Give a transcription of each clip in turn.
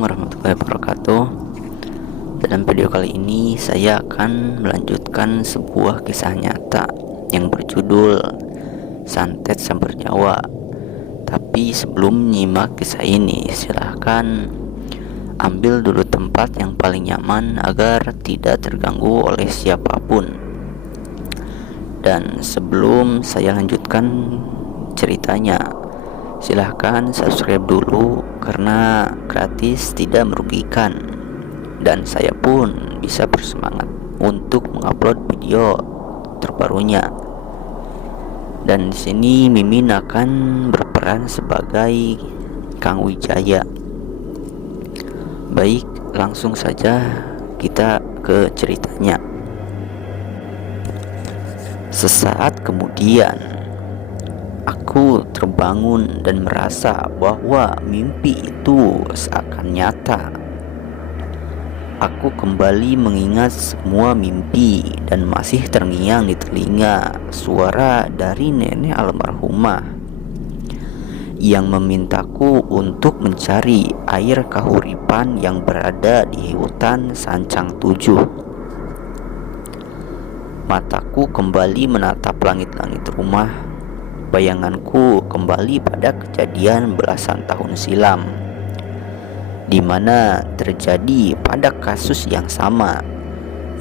Assalamualaikum warahmatullahi wabarakatuh. Dalam video kali ini saya akan melanjutkan sebuah kisah nyata yang berjudul Santet Sambar Nyawa. Tapi sebelum menyimak kisah ini, silahkan ambil dulu tempat yang paling nyaman agar tidak terganggu oleh siapapun. Dan sebelum saya lanjutkan ceritanya, silahkan subscribe dulu karena gratis, tidak merugikan, dan saya pun bisa bersemangat untuk mengupload video terbarunya. Dan di sini Mimin akan berperan sebagai Kang Wijaya. Baik, langsung saja kita ke ceritanya. Sesaat kemudian aku terbangun dan merasa bahwa mimpi itu seakan nyata. Aku kembali mengingat semua mimpi dan masih terngiang di telinga suara dari nenek almarhumah yang memintaku untuk mencari air kahuripan yang berada di hutan Sancang 7. Mataku kembali menatap langit-langit rumah. Bayanganku kembali pada kejadian belasan tahun silam, di mana terjadi pada kasus yang sama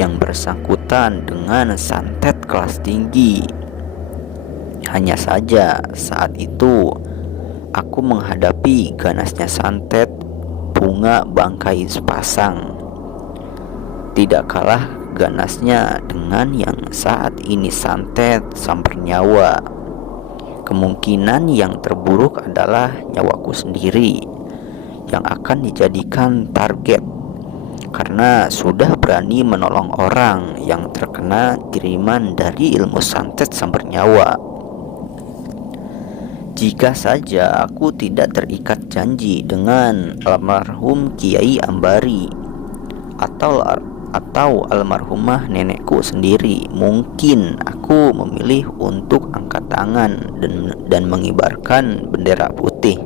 yang bersangkutan dengan santet kelas tinggi. Hanya saja saat itu aku menghadapi ganasnya santet bunga bangkai sepasang. Tidak kalah ganasnya dengan yang saat ini santet sambar nyawa. Kemungkinan yang terburuk adalah nyawaku sendiri yang akan dijadikan target karena sudah berani menolong orang yang terkena kiriman dari ilmu santet sambar nyawa. Jika saja aku tidak terikat janji dengan almarhum Kiai Ambari atau almarhumah nenekku sendiri, mungkin aku memilih untuk angkat tangan dan mengibarkan bendera putih.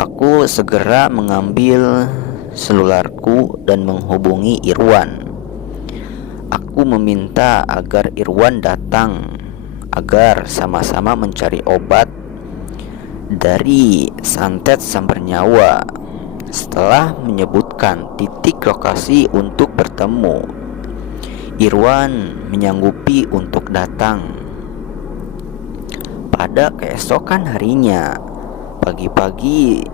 Aku segera mengambil selularku dan menghubungi Irwan. Aku meminta agar Irwan datang agar sama-sama mencari obat dari santet sambar nyawa. Setelah menyebutkan titik lokasi untuk bertemu, Irwan menyanggupi untuk datang. Pada keesokan harinya, pagi-pagi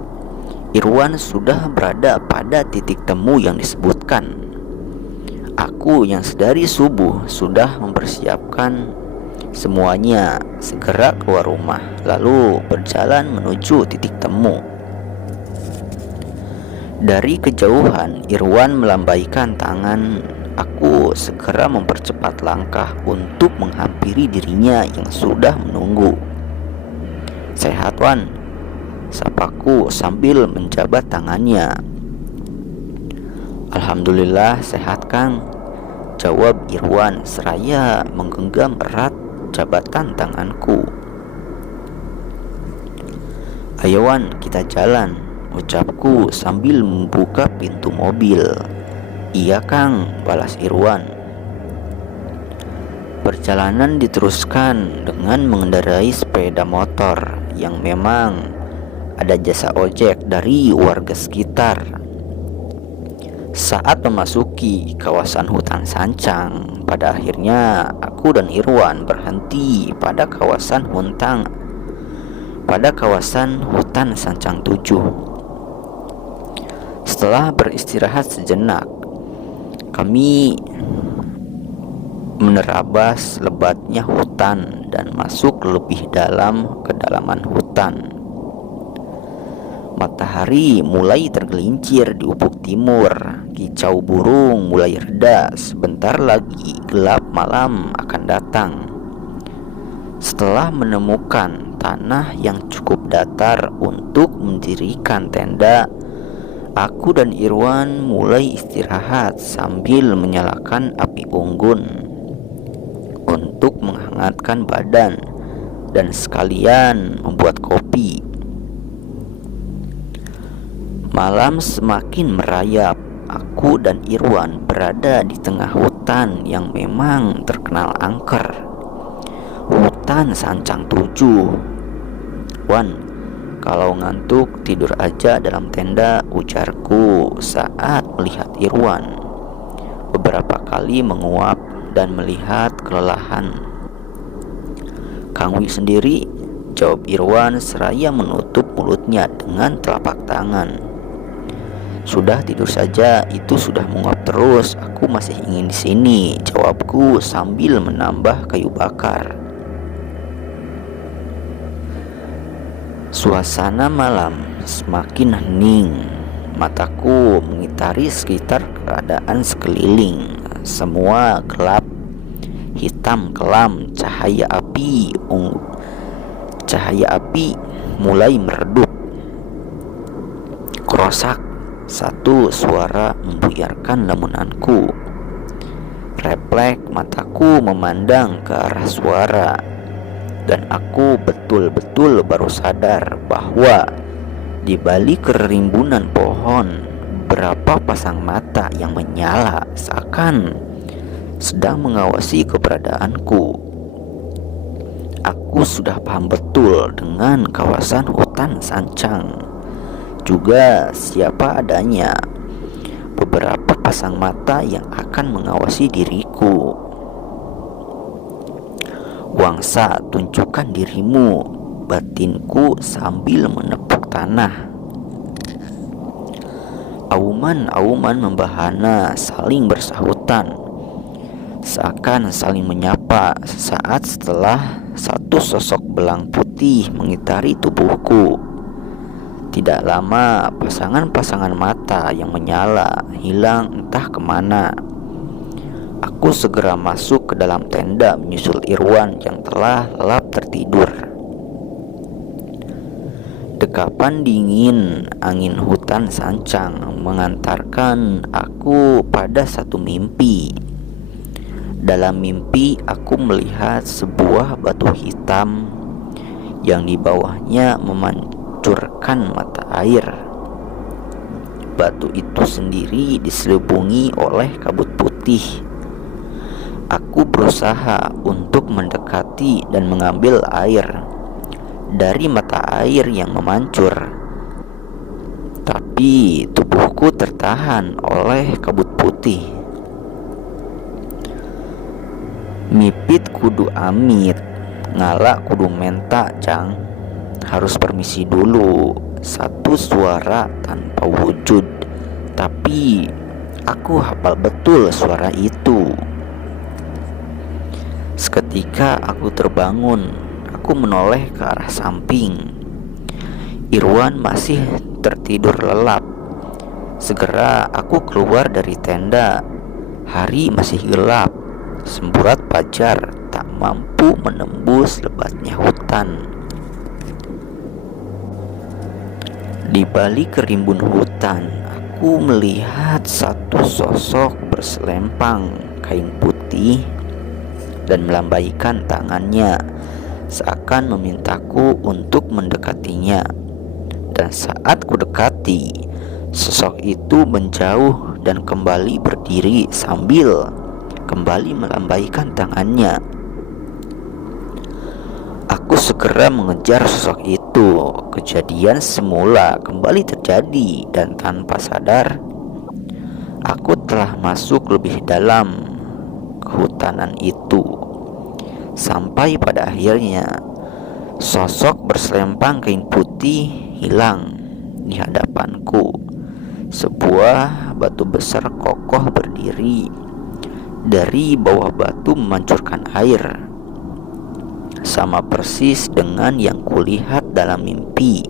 Irwan sudah berada pada titik temu yang disebutkan. Aku yang sedari subuh sudah mempersiapkan semuanya, segera keluar rumah lalu berjalan menuju titik temu. Dari kejauhan Irwan melambaikan tangan. Aku segera mempercepat langkah untuk menghampiri dirinya yang sudah menunggu. "Sehat, Wan?" sapaku sambil menjabat tangannya. "Alhamdulillah sehat, Kang," jawab Irwan seraya menggenggam erat jabatan tanganku. "Ayo Wan, kita jalan," ucapku sambil membuka pintu mobil. "Iya Kang," balas Irwan. Perjalanan diteruskan dengan mengendarai sepeda motor yang memang ada jasa ojek dari warga sekitar. Saat memasuki kawasan hutan Sancang, pada akhirnya aku dan Irwan berhenti pada kawasan hutan Sancang 7. Setelah beristirahat sejenak, kami menerabas lebatnya hutan dan masuk lebih dalam kedalaman hutan. Matahari mulai tergelincir di ufuk timur. Kicau burung mulai reda. Sebentar lagi gelap malam akan datang. Setelah menemukan tanah yang cukup datar untuk mendirikan tenda, aku dan Irwan mulai istirahat sambil menyalakan api unggun untuk menghangatkan badan dan sekalian membuat kopi. Malam semakin merayap. Aku dan Irwan berada di tengah hutan yang memang terkenal angker. Hutan Sancang 7. Wan, kalau ngantuk tidur aja dalam tenda, ujarku saat melihat Irwan beberapa kali menguap dan melihat kelelahan. Kang Wi sendiri, jawab Irwan seraya menutup mulutnya dengan telapak tangan. Sudah tidur saja, itu sudah menguap terus. Aku masih ingin di sini, jawabku sambil menambah kayu bakar. Suasana malam semakin hening. Mataku mengitari sekitar keadaan sekeliling. Semua gelap, hitam kelam. Cahaya api mulai meredup. Kerosak, satu suara membuyarkan lamunanku. Refleks mataku memandang ke arah suara, dan aku betul-betul baru sadar bahwa di balik kerimbunan pohon beberapa pasang mata yang menyala seakan sedang mengawasi keberadaanku. Aku sudah paham betul dengan kawasan hutan Sancang, juga siapa adanya beberapa pasang mata yang akan mengawasi diriku. Wangsa, tunjukkan dirimu, batinku sambil menepuk tanah. Auman-auman membahana saling bersahutan, seakan saling menyapa. Sesaat setelah, satu sosok belang putih mengitari tubuhku. Tidak lama, pasangan-pasangan mata yang menyala hilang entah kemana. Aku segera masuk ke dalam tenda menyusul Irwan yang telah lelap tertidur. Dekapan dingin angin hutan Sancang mengantarkan aku pada satu mimpi. Dalam mimpi aku melihat sebuah batu hitam yang di bawahnya memancurkan mata air. Batu itu sendiri diselubungi oleh kabut putih. Aku berusaha untuk mendekati dan mengambil air dari mata air yang memancur, tapi tubuhku tertahan oleh kabut putih. Mipit kudu amit, ngala kudu menta, Cang. Harus permisi dulu. Satu suara tanpa wujud, tapi aku hafal betul suara itu. Seketika aku terbangun. Aku menoleh ke arah samping. Irwan masih tertidur lelap. Segera aku keluar dari tenda. Hari masih gelap. Semburat fajar tak mampu menembus lebatnya hutan. Di balik kerimbun hutan, aku melihat satu sosok berselempang kain putih dan melambaikan tangannya seakan memintaku untuk mendekatinya. Dan saat ku dekati, sosok itu menjauh dan kembali berdiri sambil kembali melambaikan tangannya. Aku segera mengejar sosok itu. Kejadian semula kembali terjadi, dan tanpa sadar aku telah masuk lebih dalam kehutanan itu. Sampai pada akhirnya sosok berselempang kain putih hilang di hadapanku. Sebuah batu besar kokoh berdiri. Dari bawah batu memancurkan air, sama persis dengan yang kulihat dalam mimpi.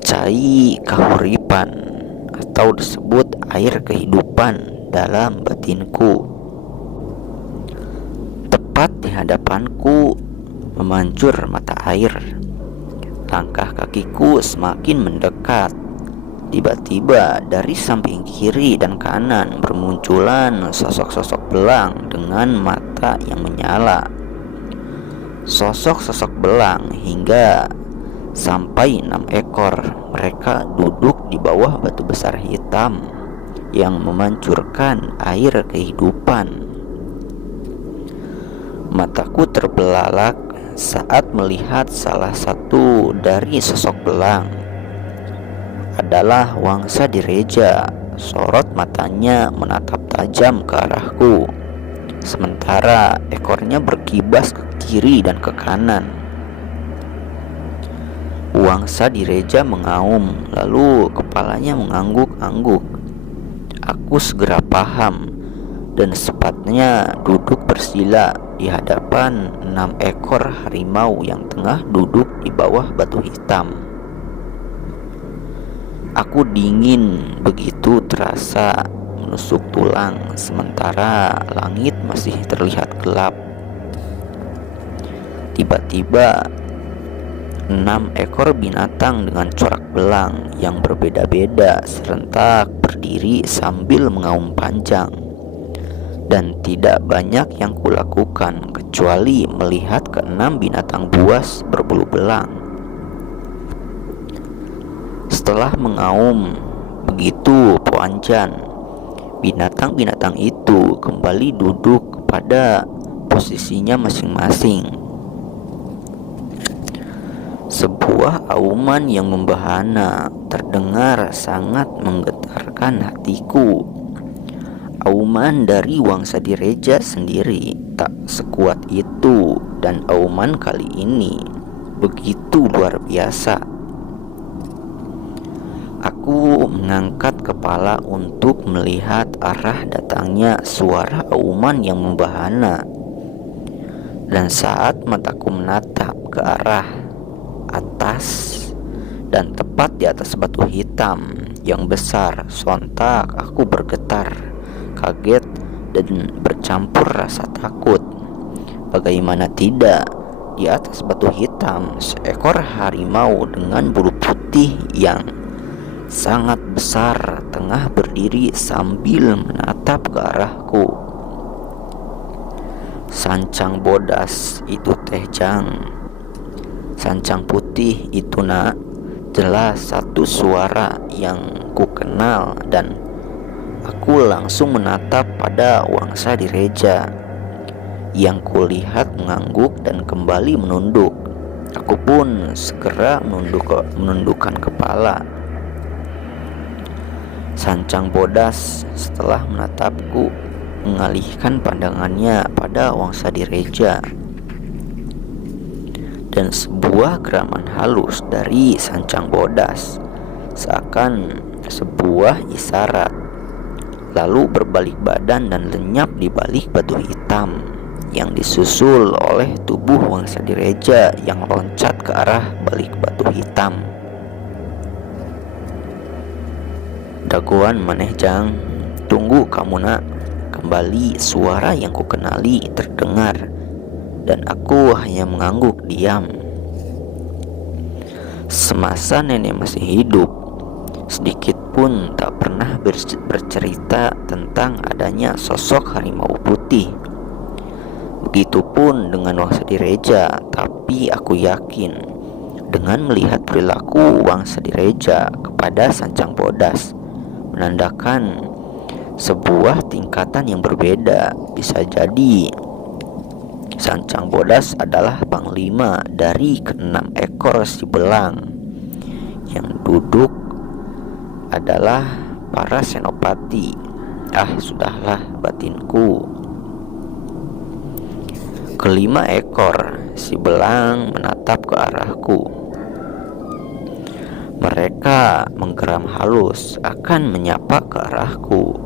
Cai kahuripan, atau disebut air kehidupan dalam batinku. Tepat di hadapanku memancur mata air. Langkah kakiku semakin mendekat. Tiba-tiba dari samping kiri dan kanan bermunculan sosok-sosok belang dengan mata yang menyala. Sosok-sosok belang hingga sampai 6 ekor. mereka duduk di bawah batu besar hitam yang memancurkan air kehidupan. Mataku terbelalak saat melihat salah satu dari sosok belang adalah Wangsa Direja. Sorot matanya menatap tajam ke arahku, sementara ekornya berkibas ke kiri dan ke kanan. Wangsa Direja mengaum, lalu kepalanya mengangguk-angguk. Aku segera paham dan sepatnya duduk bersila di hadapan 6 ekor harimau yang tengah duduk di bawah batu hitam. Aku dingin begitu terasa menusuk tulang, sementara langit masih terlihat gelap. Tiba-tiba 6 ekor binatang dengan corak belang yang berbeda-beda serentak berdiri sambil mengaum panjang. Dan tidak banyak yang kulakukan kecuali melihat ke-6 binatang buas berbulu belang. Setelah mengaum begitu panjang, binatang-binatang itu kembali duduk pada posisinya masing-masing. Sebuah auman yang membahana terdengar sangat menggetarkan hatiku. Auman dari Wangsa Direja sendiri tak sekuat itu, dan auman kali ini begitu luar biasa. Aku mengangkat kepala untuk melihat arah datangnya suara auman yang membahana. Dan saat mataku menatap ke arah atas dan tepat di atas batu hitam yang besar, sontak aku bergetar, kaget dan bercampur rasa takut. Bagaimana tidak, di atas batu hitam seekor harimau dengan bulu putih yang sangat besar tengah berdiri sambil menatap ke arahku. Sancang bodas itu teh Jang. Sancang putih itu nak. Jelas satu suara yang ku kenal, dan aku langsung menatap pada Wangsa Direja yang kulihat mengangguk dan kembali menunduk. Aku pun segera menundukkan kepala. Sancang bodas setelah menatapku mengalihkan pandangannya pada Wangsa Direja, dan sebuah geraman halus dari Sancang bodas seakan sebuah isyarat, lalu berbalik badan dan lenyap di balik batu hitam yang disusul oleh tubuh Wangsa Direja yang loncat ke arah balik batu hitam. Dagoan maneh Jang, tunggu kamu nak. Kembali suara yang kukenali terdengar, dan aku hanya mengangguk diam. Semasa nenek masih hidup, sedikit pun tak pernah bercerita tentang adanya sosok harimau putih. Begitupun dengan Wangsa Direja, tapi aku yakin dengan melihat perilaku Wangsa Direja kepada Sancang bodas menandakan sebuah tingkatan yang berbeda. Bisa jadi Sancang bodas adalah panglima dari ke-6 ekor si belang. Yang duduk adalah para senopati. Sudahlah batinku. Ke-5 ekor si belang menatap ke arahku. Mereka menggeram halus akan menyapa ke arahku.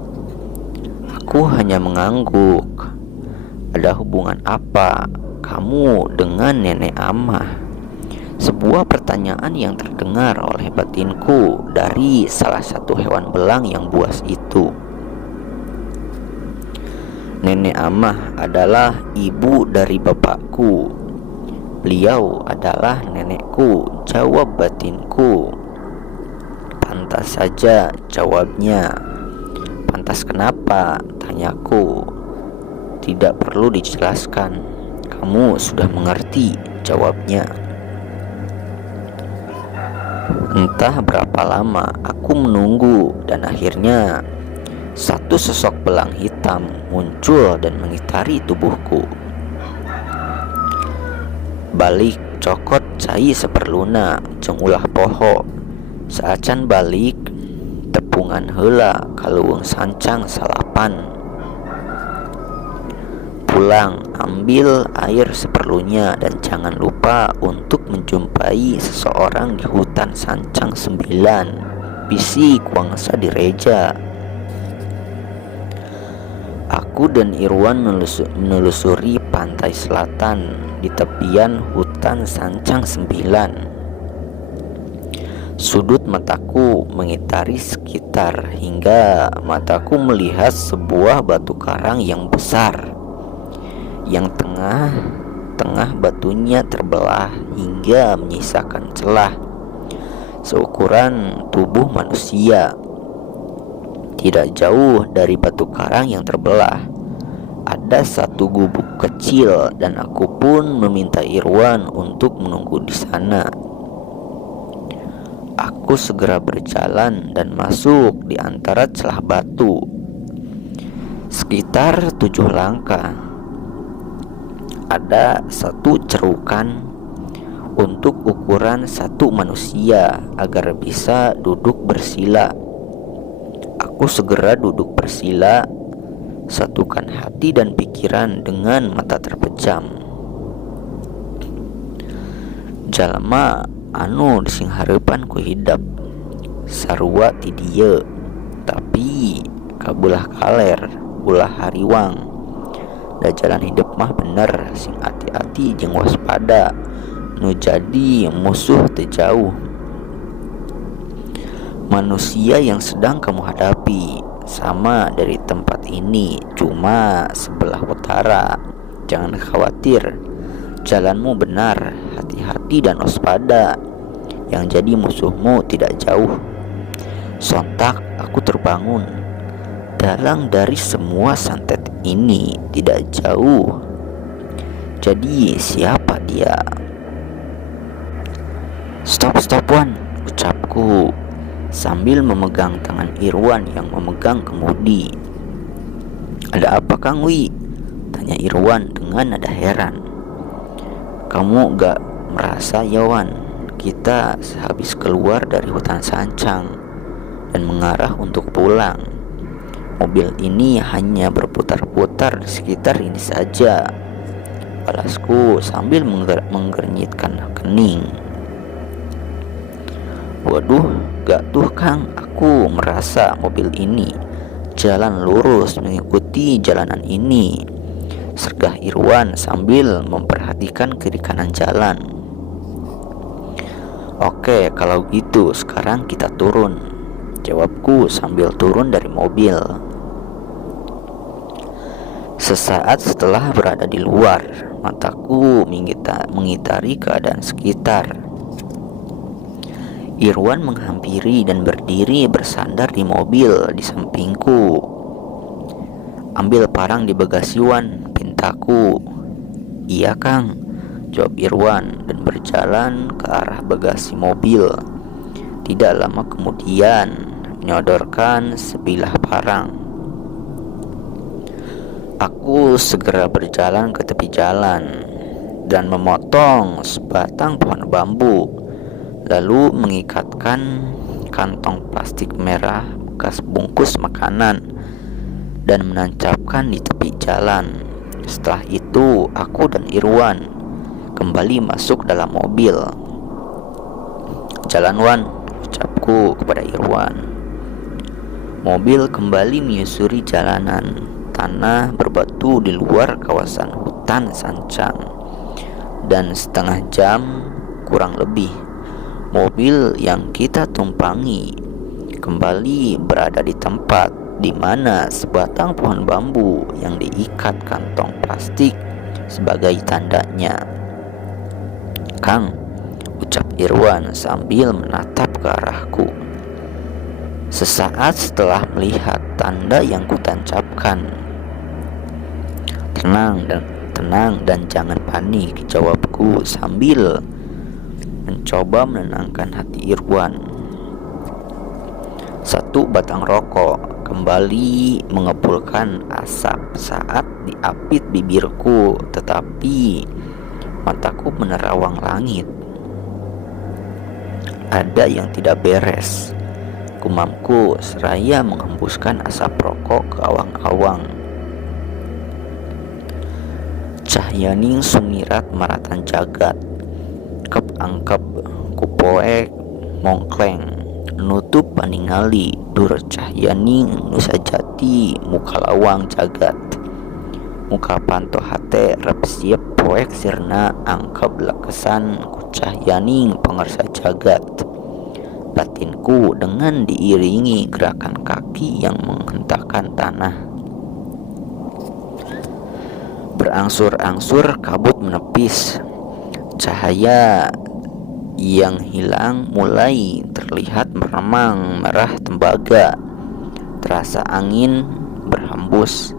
Aku hanya mengangguk. Ada hubungan apa kamu dengan Nenek Amah? Sebuah pertanyaan yang terdengar oleh batinku dari salah satu hewan belang yang buas itu. Nenek Amah adalah ibu dari bapakku. Beliau adalah nenekku, jawab batinku. Pantas saja jawabnya. Pantas kenapa? Tanyaku. Tidak perlu dijelaskan. Kamu sudah mengerti, jawabnya. Entah berapa lama aku menunggu, dan akhirnya satu sosok belang hitam muncul dan mengitari tubuhku. Balik cokot cai seperluna jeung ulah poho. Saacan balik tepungan heula kaluung sancang salapan. Pulang, ambil air seperlunya, dan jangan lupa untuk menjumpai seseorang di hutan Sancang 9. Bisik wangsa di reja. Aku dan Irwan menelusuri pantai selatan di tepian hutan Sancang 9. Sudut mataku mengitari sekitar hingga mataku melihat sebuah batu karang yang besar, yang tengah batunya terbelah hingga menyisakan celah seukuran tubuh manusia. Tidak jauh dari batu karang yang terbelah ada satu gubuk kecil, dan aku pun meminta Irwan untuk menunggu di sana. Aku segera berjalan dan masuk di antara celah batu. Sekitar 7 langkah ada satu cerukan untuk ukuran satu manusia agar bisa duduk bersila. Aku segera duduk bersila, satukan hati dan pikiran dengan mata terpejam. Jalma anu sing hareupan ku hidap sarua ti dieu, tapi kabulah kaler ulah hariwang. Da jalan hidup mah bener, sing hati-hati jeung waspada, nu jadi musuh teu jauh. Manusia yang sedang kamu hadapi sama dari tempat ini, cuma sebelah utara. Jangan khawatir, jalanmu benar, hati-hati dan waspada. Yang jadi musuhmu tidak jauh. Sontak aku terbangun. Dalang dari semua santet ini tidak jauh. Jadi siapa dia? Stop Wan, ucapku sambil memegang tangan Irwan yang memegang kemudi. Ada apa Kang Wi? Tanya Irwan dengan nada heran. Kamu gak merasa ya Wan, kita sehabis keluar dari hutan Sancang dan mengarah untuk pulang, mobil ini hanya berputar-putar di sekitar ini saja, balasku sambil menggernyitkan kening. Waduh, gak tuh Kang, aku merasa mobil ini jalan lurus mengikuti jalanan ini, sergah Irwan sambil memperhatikan kiri kanan jalan. Oke, kalau gitu sekarang kita turun, jawabku sambil turun dari mobil. Sesaat setelah berada di luar, mataku mengitari keadaan sekitar. Irwan menghampiri dan berdiri bersandar di mobil di sampingku. Ambil parang di bagasi Wan, pintaku. Iya Kang, jawab Irwan dan berjalan ke arah bagasi mobil. Tidak lama kemudian menyodorkan sebilah parang. Aku segera berjalan ke tepi jalan dan memotong sebatang pohon bambu, lalu mengikatkan kantong plastik merah bekas bungkus makanan dan menancapkan di tepi jalan. Setelah itu aku dan Irwan kembali masuk dalam mobil. Jalan Wan, ucapku kepada Irwan. Mobil kembali menyusuri jalanan tanah berbatu di luar kawasan hutan Sancang, dan setengah jam kurang lebih mobil yang kita tumpangi kembali berada di tempat di mana sebatang pohon bambu yang diikat kantong plastik sebagai tandanya. Kang, ucap Irwan sambil menatap ke arahku. Sesaat setelah melihat tanda yang kutancapkan. Tenang dan jangan panik, jawabku sambil mencoba menenangkan hati Irwan. Satu batang rokok kembali mengepulkan asap saat diapit bibirku, tetapi mataku menerawang langit. Ada yang tidak beres, gumamku seraya menghembuskan asap rokok ke awang-awang. Cahyaning sumirat maratan jagat, kep angkep kupoek mongkleng, nutup paningali dur cahyaning nusa jati muka lawang jagat. Muka panto hate rep siep poek sirna angkep lakesan ku cahyaning pengersa jagat. Batinku dengan diiringi gerakan kaki yang menghentakkan tanah. Berangsur-angsur kabut menepis. Cahaya yang hilang mulai terlihat meremang merah tembaga. Terasa angin berhembus,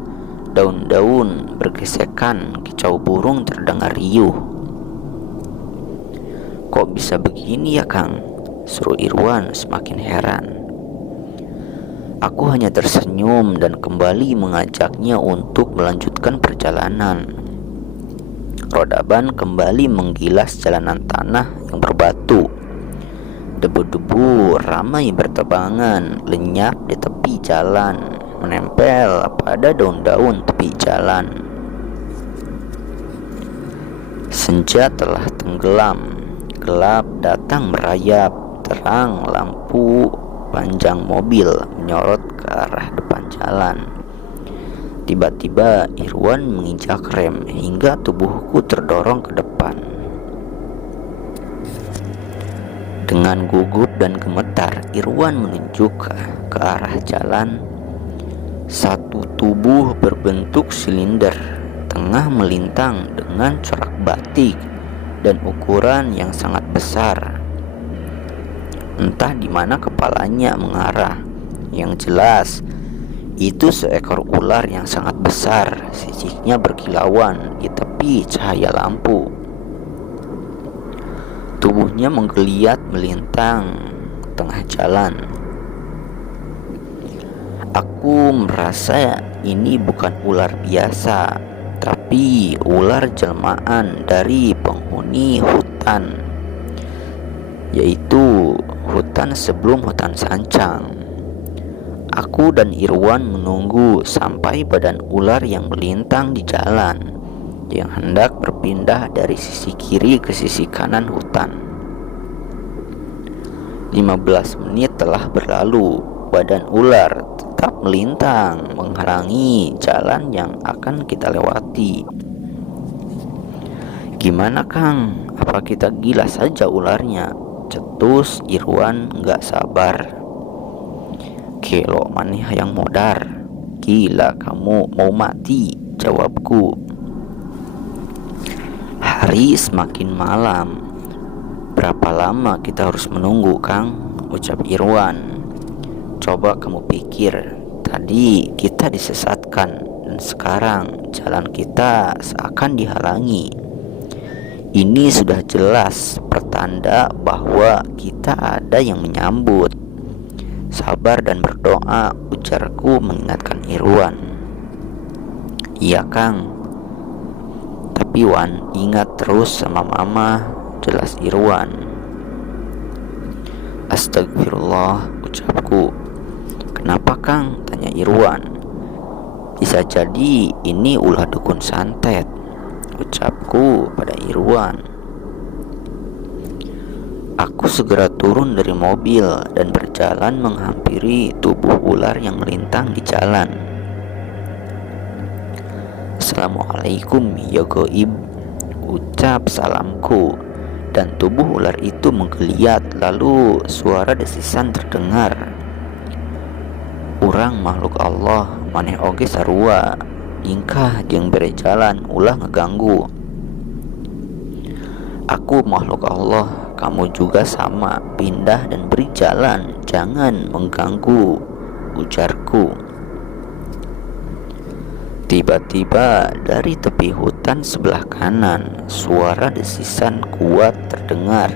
daun-daun bergesekan, kicau burung terdengar riuh. Kok bisa begini ya Kang? Seru Irwan semakin heran. Aku hanya tersenyum dan kembali mengajaknya untuk melanjutkan perjalanan. Roda ban kembali menggilas jalanan tanah yang berbatu. Debu-debu ramai bertebangan, lenyap di tepi jalan, menempel pada daun-daun tepi jalan. Senja telah tenggelam, gelap datang merayap, terang lampu panjang mobil menyorot ke arah depan jalan. Tiba-tiba Irwan menginjak rem hingga tubuhku terdorong ke depan. Dengan gugup dan gemetar, Irwan menunjuk ke arah jalan. Satu tubuh berbentuk silinder tengah melintang dengan corak batik dan ukuran yang sangat besar. Entah di mana kepalanya mengarah. Yang jelas, itu seekor ular yang sangat besar, sisiknya berkilauan di tepi cahaya lampu. Tubuhnya menggeliat melintang tengah jalan. Aku merasa ini bukan ular biasa, tapi ular jelmaan dari penghuni hutan, yaitu hutan sebelum hutan Sancang. Aku dan Irwan menunggu sampai badan ular yang melintang di jalan, yang hendak berpindah dari sisi kiri ke sisi kanan hutan. 15 menit telah berlalu, badan ular tetap melintang menghalangi jalan yang akan kita lewati. Gimana Kang? Apa kita gila saja ularnya? Cetus Irwan gak sabar. Kelo maneh yang modar, gila kamu mau mati, jawabku. Hari semakin malam. Berapa lama kita harus menunggu Kang? Ucap Irwan. Coba kamu pikir, tadi kita disesatkan dan sekarang jalan kita seakan dihalangi. Ini sudah jelas pertanda bahwa kita ada yang menyambut. Sabar dan berdoa, ujarku mengingatkan Irwan. Iya Kang, tapi Wan ingat terus sama mama, jelas Irwan. Astagfirullah, ucapku. Kenapa Kang? Tanya Irwan. Bisa jadi ini ulah dukun santet, ucapku pada Irwan. Aku segera turun dari mobil dan berjalan menghampiri tubuh ular yang melintang di jalan. Assalamualaikum ya goib, ucap salamku, dan tubuh ular itu menggeliat, lalu suara desisan terdengar. Urang makhluk Allah, maneh oge sarua, ingkah jeung bere jalan ulah ngeganggu. Aku makhluk Allah, kamu juga sama, pindah dan beri jalan, jangan mengganggu, ujarku. Tiba-tiba dari tepi hutan sebelah kanan, suara desisan kuat terdengar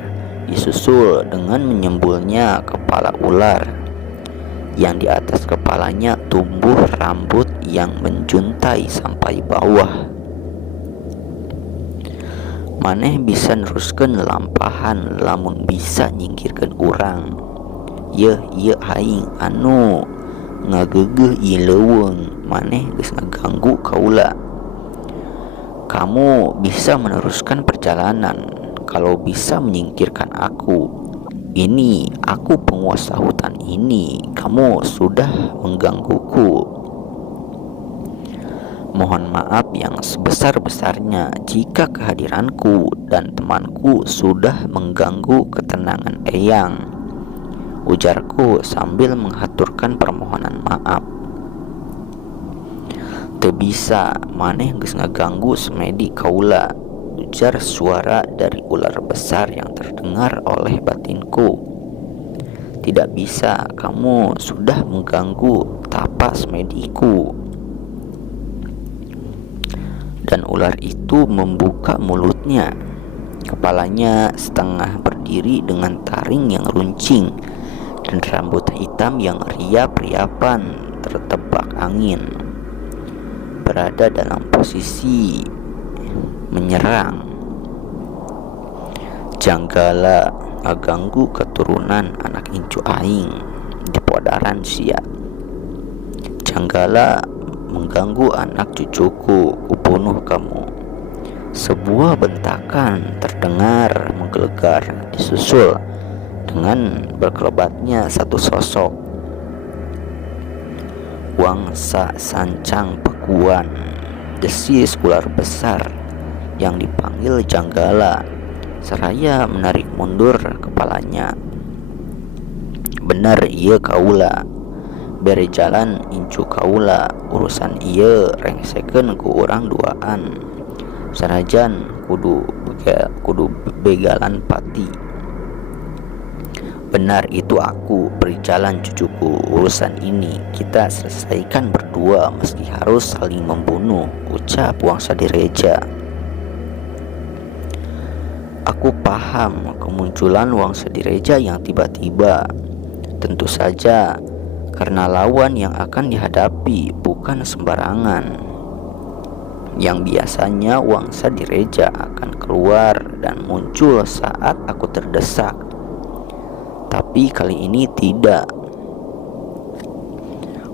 disusul dengan menyembulnya kepala ular, yang di atas kepalanya tumbuh rambut yang menjuntai sampai bawah. Maneh bisa neruskeun lampahan lamun bisa nyingkirkeun urang. Yeuh ieu aing anu ngageugeuh ieu leuweung, maneh geus ngaganggu kaula. Kamu bisa meneruskan perjalanan kalau bisa menyingkirkan aku. Ini aku penguasa hutan ini, kamu sudah menggangguku. Mohon maaf yang sebesar-besarnya jika kehadiranku dan temanku sudah mengganggu ketenangan eyang, ujarku sambil menghaturkan permohonan maaf. Teu bisa, maneh geus ngaganggu semedi kaula, ujar suara dari ular besar yang terdengar oleh batinku. Tidak bisa, kamu sudah mengganggu tapa semediku. Dan ular itu membuka mulutnya. Kepalanya setengah berdiri dengan taring yang runcing dan rambut hitam yang riap-riapan tertebak angin, berada dalam posisi menyerang. Janggala ngaganggu keturunan anak incu aing di podaran sia. Janggala mengganggu anak cucuku, kubunuh kamu. Sebuah bentakan terdengar menggelegar, disusul dengan berkelebatnya satu sosok. Wangsa Sancang Pakuan, desis ular besar yang dipanggil Janggala, seraya menarik mundur kepalanya. Bener ieu kaula, bere jalan incu kaula, urusan ieu rengsekeun ku urang duaan, sanajan kudu begalan pati. Benar itu aku, beri jalan cucuku, urusan ini kita selesaikan berdua meski harus saling membunuh, ucap Wangsa Direja. Aku paham kemunculan Wangsa Direja yang tiba-tiba. Tentu saja karena lawan yang akan dihadapi bukan sembarangan. Yang biasanya Wangsa Direja akan keluar dan muncul saat aku terdesak, tapi kali ini tidak.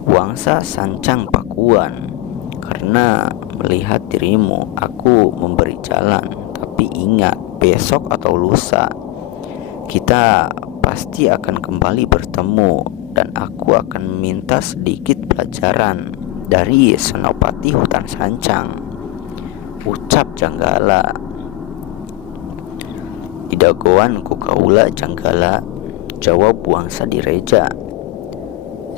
Wangsa Sancang Pakuan, karena melihat dirimu aku memberi jalan, tapi ingat, besok atau lusa kita pasti akan kembali bertemu, dan aku akan meminta sedikit pelajaran dari Senopati Hutan Sancang, ucap Janggala. Idagoan ku kaula Janggala, jawab Wangsa Direja.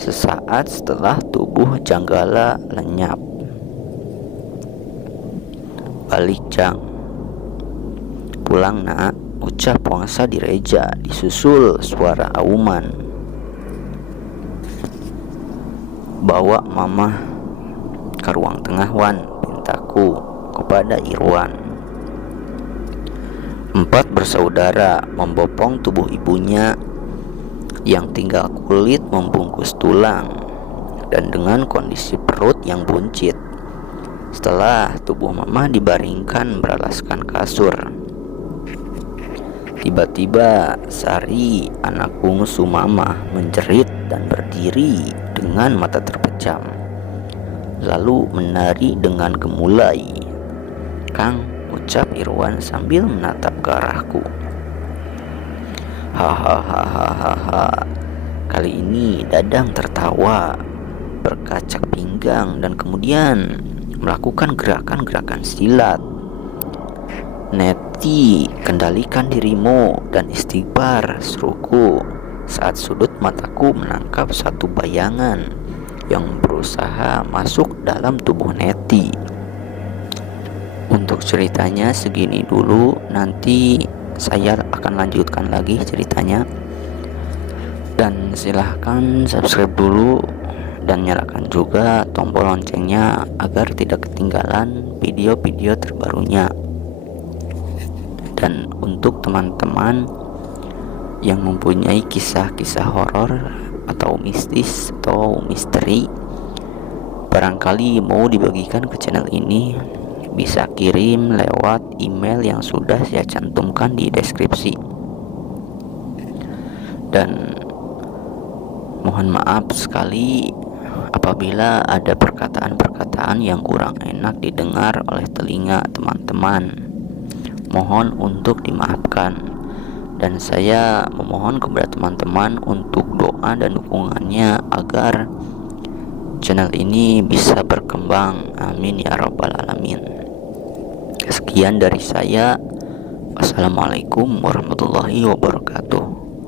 Sesaat setelah tubuh Janggala lenyap. Balik Jang, pulang nak, ucap Wangsa Direja disusul suara auman. Bawa mamah ke ruang tengah wan, pintaku kepada Irwan. 4 bersaudara membopong tubuh ibunya yang tinggal kulit membungkus tulang dan dengan kondisi perut yang buncit. Setelah tubuh mama dibaringkan beralaskan kasur, tiba-tiba Sari, anak bungsu mama, menjerit dan berdiri dengan mata terpejam, lalu menari dengan gemulai. Kang, ucap Irwan sambil menatap ke arahku. Hahaha. Kali ini Dadang tertawa, berkacak pinggang dan kemudian melakukan gerakan-gerakan silat. Neti, kendalikan dirimu dan istighfar, seruku saat sudut mataku menangkap satu bayangan yang berusaha masuk dalam tubuh Neti. Untuk ceritanya segini dulu, nanti saya akan lanjutkan lagi ceritanya. Dan silahkan subscribe dulu dan nyalakan juga tombol loncengnya agar tidak ketinggalan video-video terbarunya. Dan untuk teman-teman yang mempunyai kisah-kisah horor atau mistis atau misteri, barangkali mau dibagikan ke channel ini, bisa kirim lewat email yang sudah saya cantumkan di deskripsi. Dan mohon maaf sekali apabila ada perkataan-perkataan yang kurang enak didengar oleh telinga teman-teman. Mohon untuk dimaafkan. Dan saya memohon kepada teman-teman untuk doa dan dukungannya agar channel ini bisa berkembang. Amin ya rabbal alamin. Sekian dari saya. Wassalamualaikum warahmatullahi wabarakatuh.